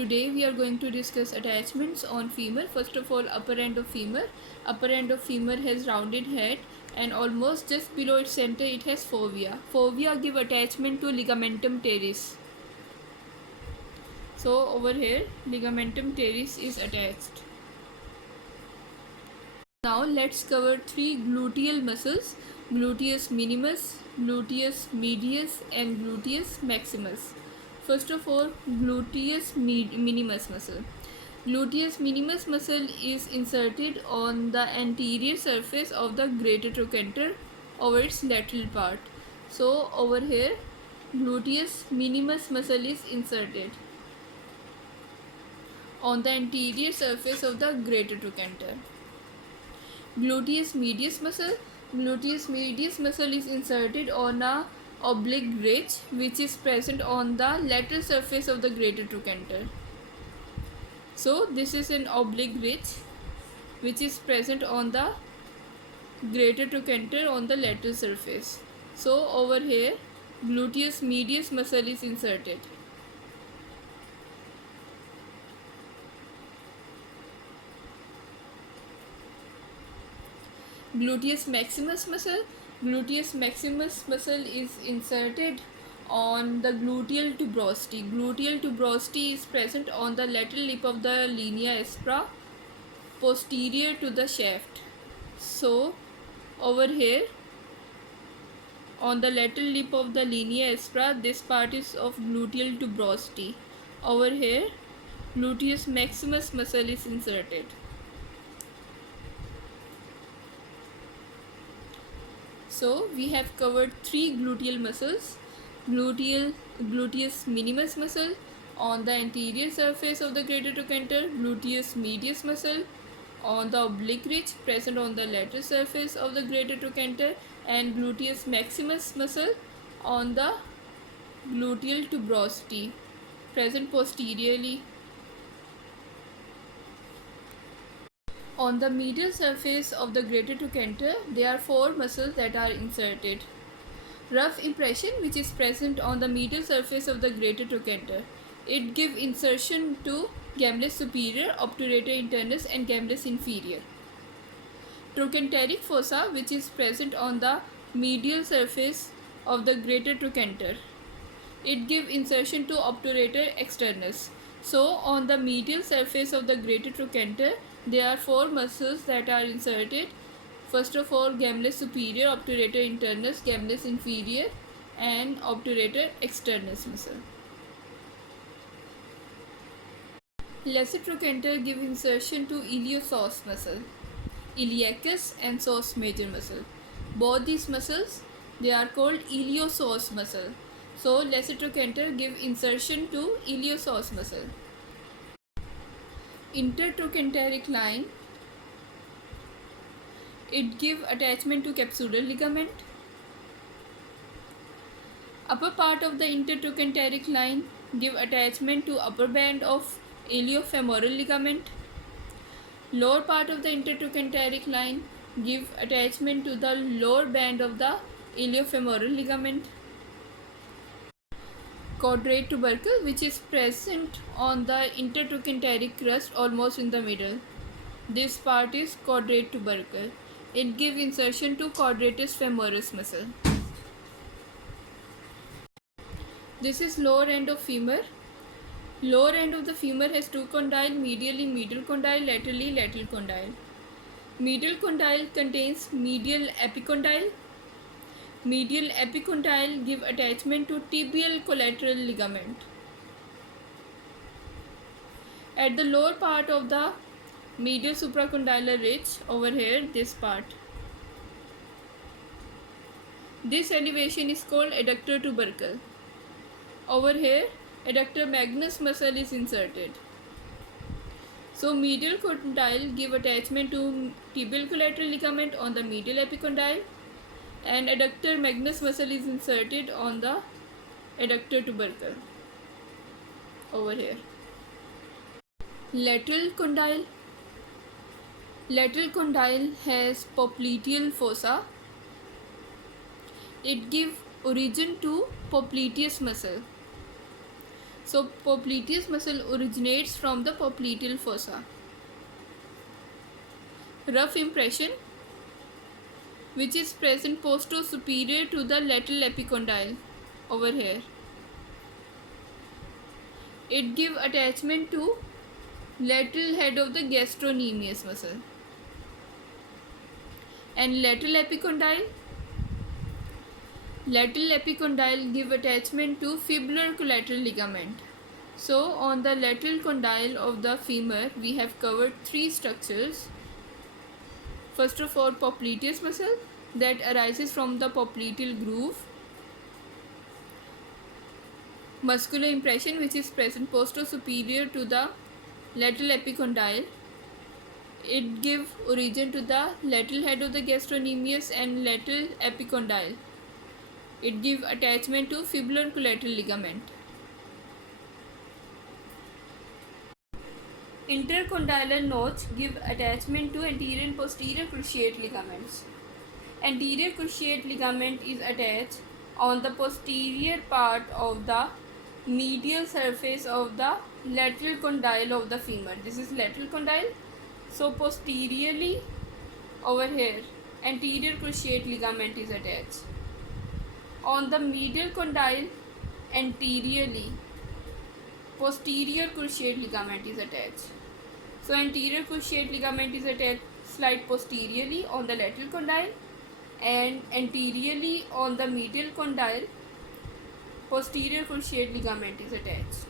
Today we are going to discuss attachments on femur. First of all, upper end of femur. Upper end of femur has rounded head and almost just below its center it has fovea. Fovea give attachment to ligamentum teres. So over here ligamentum teres is attached. Now let's cover three gluteal muscles: gluteus minimus, gluteus medius and gluteus maximus. First of all, gluteus minimus muscle. Gluteus minimus muscle is inserted on the anterior surface of the greater trochanter over its lateral part. So over here gluteus minimus muscle is inserted on the anterior surface of the greater trochanter. Gluteus medius muscle. Gluteus medius muscle is inserted on a oblique ridge which is present on the lateral surface of the greater trochanter. So this is an oblique ridge which is present on the greater trochanter on the lateral surface. So over here gluteus medius muscle is inserted. Gluteus maximus muscle. Gluteus maximus muscle is inserted on the gluteal tuberosity. Gluteal tuberosity is present on the lateral lip of the linea aspera posterior to the shaft. So over here on the lateral lip of the linea aspera, this part is of gluteal tuberosity. Over here gluteus maximus muscle is inserted. So we have covered three gluteal muscles: gluteus minimus muscle on the anterior surface of the greater trochanter, gluteus medius muscle on the oblique ridge present on the lateral surface of the greater trochanter, and gluteus maximus muscle on the gluteal tuberosity present posteriorly. On the medial surface of the greater trochanter, there are four muscles that are inserted. Rough impression, which is present on the medial surface of the greater trochanter. It gives insertion to gemellus superior, obturator internus and gemellus inferior. Trochanteric fossa, which is present on the medial surface of the greater trochanter. It gives insertion to obturator externus. So on the medial surface of the greater trochanter, there are four muscles that are inserted. First of all, gemellus superior, obturator internus, gemellus inferior and obturator externus muscle. Lesser trochanter give insertion to iliopsoas muscle, iliacus and psoas major muscle. Both these muscles, they are called iliopsoas muscle. So lesser trochanter give insertion to iliopsoas muscle. Intertrochanteric line, it give attachment to capsular ligament. Upper part of the intertrochanteric line give attachment to upper band of iliofemoral ligament. Lower part of the intertrochanteric line give attachment to the lower band of the iliofemoral ligament. Quadrate tubercle, which is present on the intertrochanteric crust almost in the middle. This part is quadrate tubercle. It gives insertion to quadratus femoris muscle. This is lower end of femur. Lower end of the femur has two condyle, medially medial condyle, laterally lateral condyle. Medial condyle contains medial epicondyle. Medial epicondyle give attachment to tibial collateral ligament. At the lower part of the medial supracondylar ridge, over here, this part, this elevation is called adductor tubercle. Over here adductor magnus muscle is inserted. So medial condyle give attachment to tibial collateral ligament on the medial epicondyle, and adductor magnus muscle is inserted on the adductor tubercle over here. Lateral condyle. Lateral condyle has popliteal fossa. It gives origin to popliteus muscle. So popliteus muscle originates from the popliteal fossa. Rough impression, which is present posterior to the lateral epicondyle over here. It gives attachment to lateral head of the gastrocnemius muscle. And lateral epicondyle give attachment to fibular collateral ligament. So on the lateral condyle of the femur we have covered three structures. First of all, popliteus muscle that arises from the popliteal groove. Muscular impression, which is present posterior to the lateral epicondyle. It gives origin to the lateral head of the gastrocnemius and lateral epicondyle. It gives attachment to fibular collateral ligament. Intercondylar notch give attachment to anterior and posterior cruciate ligaments. Anterior cruciate ligament is attached on the posterior part of the medial surface of the lateral condyle of the femur. This is lateral condyle. So posteriorly over here, anterior cruciate ligament is attached. On the medial condyle, anteriorly, posterior cruciate ligament is attached. So anterior cruciate ligament is attached slight posteriorly on the lateral condyle, and anteriorly on the medial condyle, posterior cruciate ligament is attached.